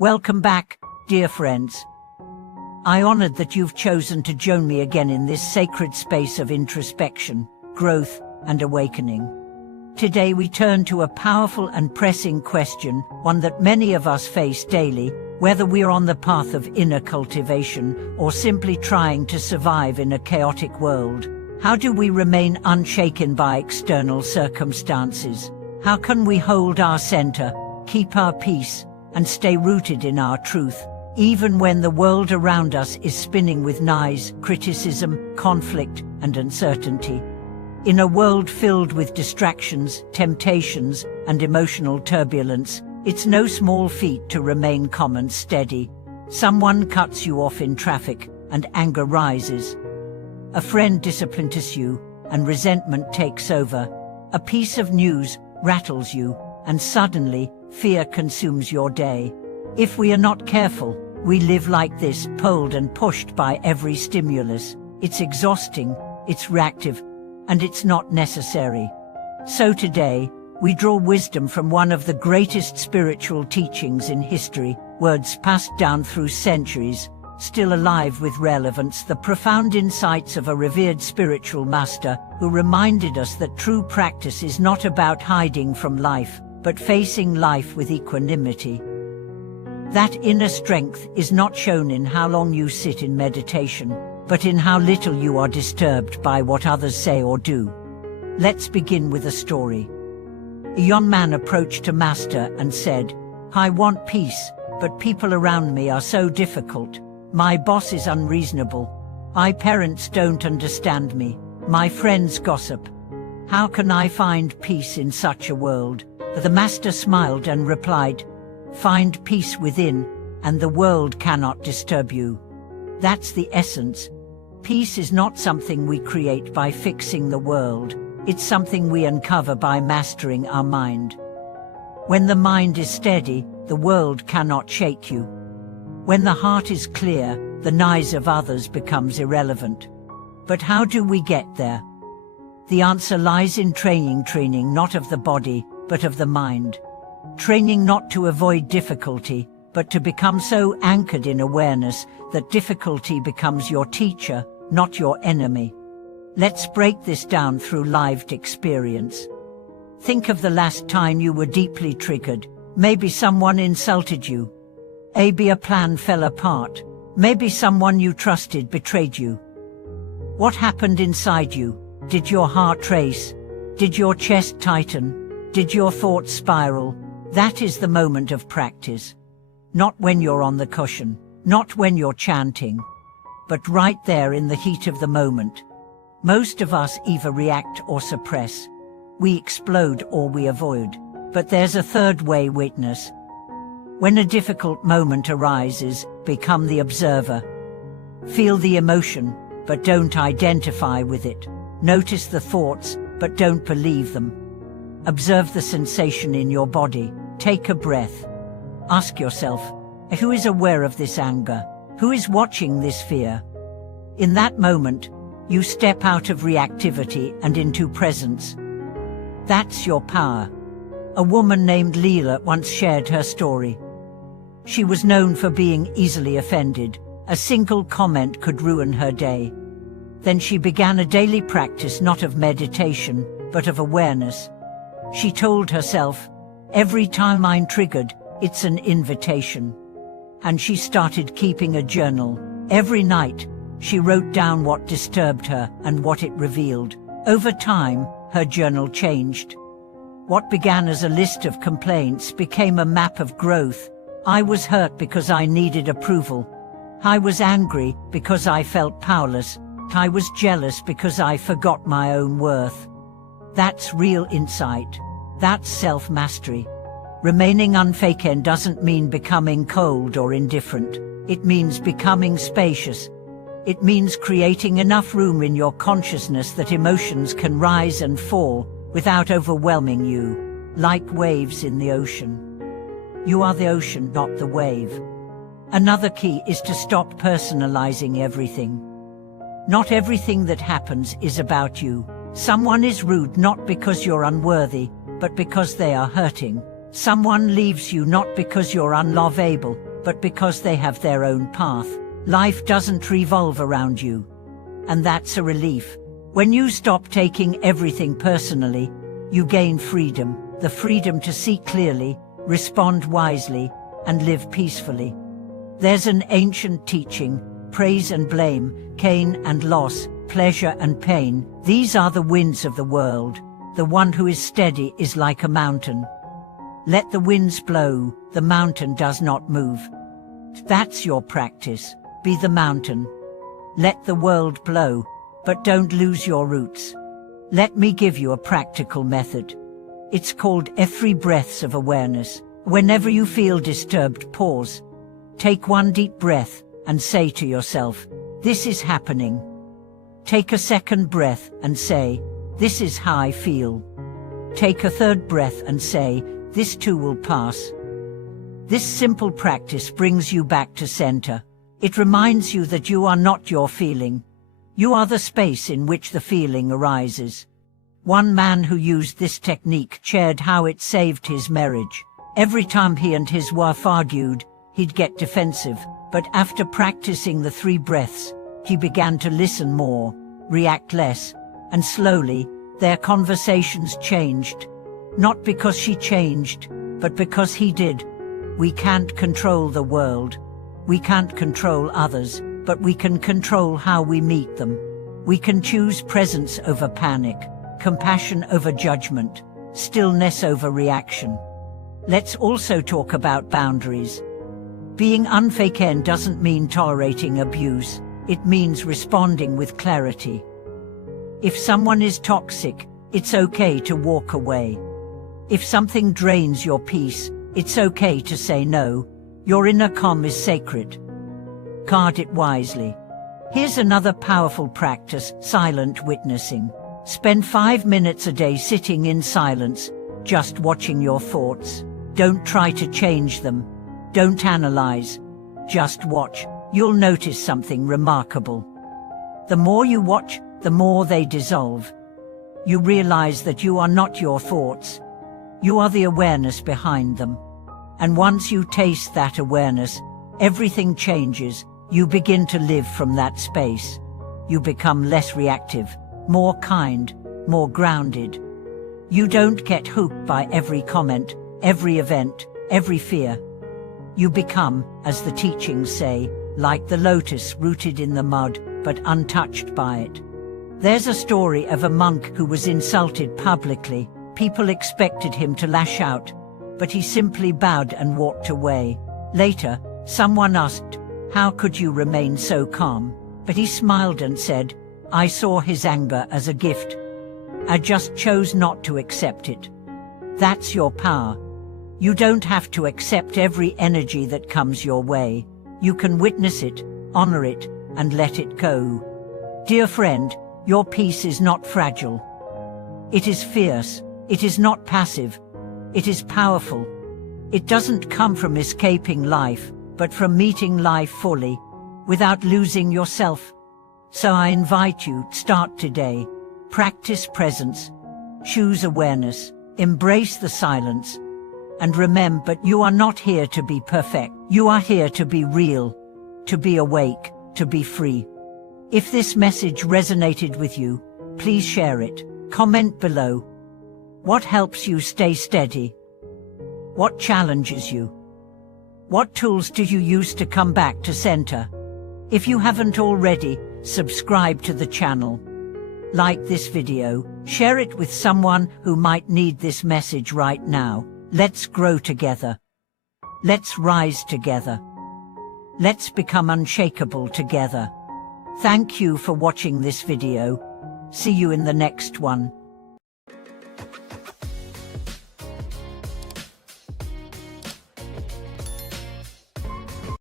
Welcome back, dear friends. I honored that you've chosen to join me again in this sacred space of introspection, growth, and awakening. Today we turn to a powerful and pressing question, one that many of us face daily, whether we're on the path of inner cultivation or simply trying to survive in a chaotic world. How do we remain unshaken by external circumstances? How can we hold our center, keep our peace, and stay rooted in our truth, even when the world around us is spinning with noise, criticism, conflict, and uncertainty? In a world filled with distractions, temptations, and emotional turbulence, it's no small feat to remain calm and steady. Someone cuts you off in traffic, and anger rises. A friend disappoints you, and resentment takes over. A piece of news rattles you, and suddenly, fear consumes your day. If we are not careful, we live like this, pulled and pushed by every stimulus. It's exhausting, it's reactive, and it's not necessary. So today, we draw wisdom from one of the greatest spiritual teachings in history, words passed down through centuries, still alive with relevance, the profound insights of a revered spiritual master who reminded us that true practice is not about hiding from life, but facing life with equanimity. That inner strength is not shown in how long you sit in meditation, but in how little you are disturbed by what others say or do. Let's begin with a story. A young man approached a master and said, "I want peace, but people around me are so difficult. My boss is unreasonable. My parents don't understand me. My friends gossip. How can I find peace in such a world?" The master smiled and replied, "Find peace within, and the world cannot disturb you." That's the essence. Peace is not something we create by fixing the world. It's something we uncover by mastering our mind. When the mind is steady, the world cannot shake you. When the heart is clear, the noise of others becomes irrelevant. But how do we get there? The answer lies in training not of the body, but of the mind. Training not to avoid difficulty, but to become so anchored in awareness that difficulty becomes your teacher, not your enemy. Let's break this down through lived experience. Think of the last time you were deeply triggered. Maybe someone insulted you. Maybe a plan fell apart. Maybe someone you trusted betrayed you. What happened inside you? Did your heart race? Did your chest tighten? Did your thoughts spiral? That is the moment of practice. Not when you're on the cushion, not when you're chanting, but right there in the heat of the moment. Most of us either react or suppress. We explode or we avoid. But there's a third way: witness. When a difficult moment arises, become the observer. Feel the emotion, but don't identify with it. Notice the thoughts, but don't believe them. Observe the sensation in your body. Take a breath. Ask yourself, who is aware of this anger? Who is watching this fear? In that moment, you step out of reactivity and into presence. That's your power. A woman named Leela once shared her story. She was known for being easily offended. A single comment could ruin her day. Then she began a daily practice not of meditation, but of awareness. She told herself, "Every time I'm triggered, it's an invitation." And she started keeping a journal. Every night, she wrote down what disturbed her and what it revealed. Over time, her journal changed. What began as a list of complaints became a map of growth. I was hurt because I needed approval. I was angry because I felt powerless. I was jealous because I forgot my own worth. That's real insight. That's self-mastery. Remaining unshaken doesn't mean becoming cold or indifferent. It means becoming spacious. It means creating enough room in your consciousness that emotions can rise and fall without overwhelming you, like waves in the ocean. You are the ocean, not the wave. Another key is to stop personalizing everything. Not everything that happens is about you. Someone is rude not because you're unworthy, but because they are hurting. Someone leaves you not because you're unlovable, but because they have their own path. Life doesn't revolve around you. And that's a relief. When you stop taking everything personally, you gain freedom, the freedom to see clearly, respond wisely, and live peacefully. There's an ancient teaching, praise and blame, gain and loss, pleasure and pain. These are the winds of the world. The one who is steady is like a mountain. Let the winds blow, the mountain does not move. That's your practice. Be the mountain. Let the world blow, but don't lose your roots. Let me give you a practical method. It's called 3 breaths of awareness. Whenever you feel disturbed, pause. Take 1 deep breath and say to yourself, "This is happening." Take a 2nd breath and say, "This is how I feel." Take a 3rd breath and say, "This too will pass." This simple practice brings you back to center. It reminds you that you are not your feeling. You are the space in which the feeling arises. One man who used this technique shared how it saved his marriage. Every time he and his wife argued, he'd get defensive, but after practicing the 3 breaths, he began to listen more, react less, and slowly, their conversations changed. Not because she changed, but because he did. We can't control the world. We can't control others, but we can control how we meet them. We can choose presence over panic, compassion over judgment, stillness over reaction. Let's also talk about boundaries. Being unshaken doesn't mean tolerating abuse. It means responding with clarity. If someone is toxic, it's okay to walk away. If something drains your peace, it's okay to say no. Your inner calm is sacred. Guard it wisely. Here's another powerful practice, silent witnessing. Spend 5 minutes a day sitting in silence, just watching your thoughts. Don't try to change them. Don't analyze. Just watch. You'll notice something remarkable. The more you watch, the more they dissolve. You realize that you are not your thoughts. You are the awareness behind them. And once you taste that awareness, everything changes. You begin to live from that space. You become less reactive, more kind, more grounded. You don't get hooked by every comment, every event, every fear. You become, as the teachings say, like the lotus rooted in the mud, but untouched by it. There's a story of a monk who was insulted publicly. People expected him to lash out, but he simply bowed and walked away. Later, someone asked, "How could you remain so calm?" But he smiled and said, "I saw his anger as a gift. I just chose not to accept it." That's your power. You don't have to accept every energy that comes your way. You can witness it, honor it, and let it go. Dear friend, your peace is not fragile. It is fierce. It is not passive. It is powerful. It doesn't come from escaping life, but from meeting life fully, without losing yourself. So I invite you, start today. Practice presence. Choose awareness. Embrace the silence. And remember, you are not here to be perfect. You are here to be real, to be awake, to be free. If this message resonated with you, please share it. Comment below. What helps you stay steady? What challenges you? What tools do you use to come back to center? If you haven't already, subscribe to the channel. Like this video, share it with someone who might need this message right now. Let's grow together. Let's rise together. Let's become unshakable together. Thank you for watching this video. See you in the next one.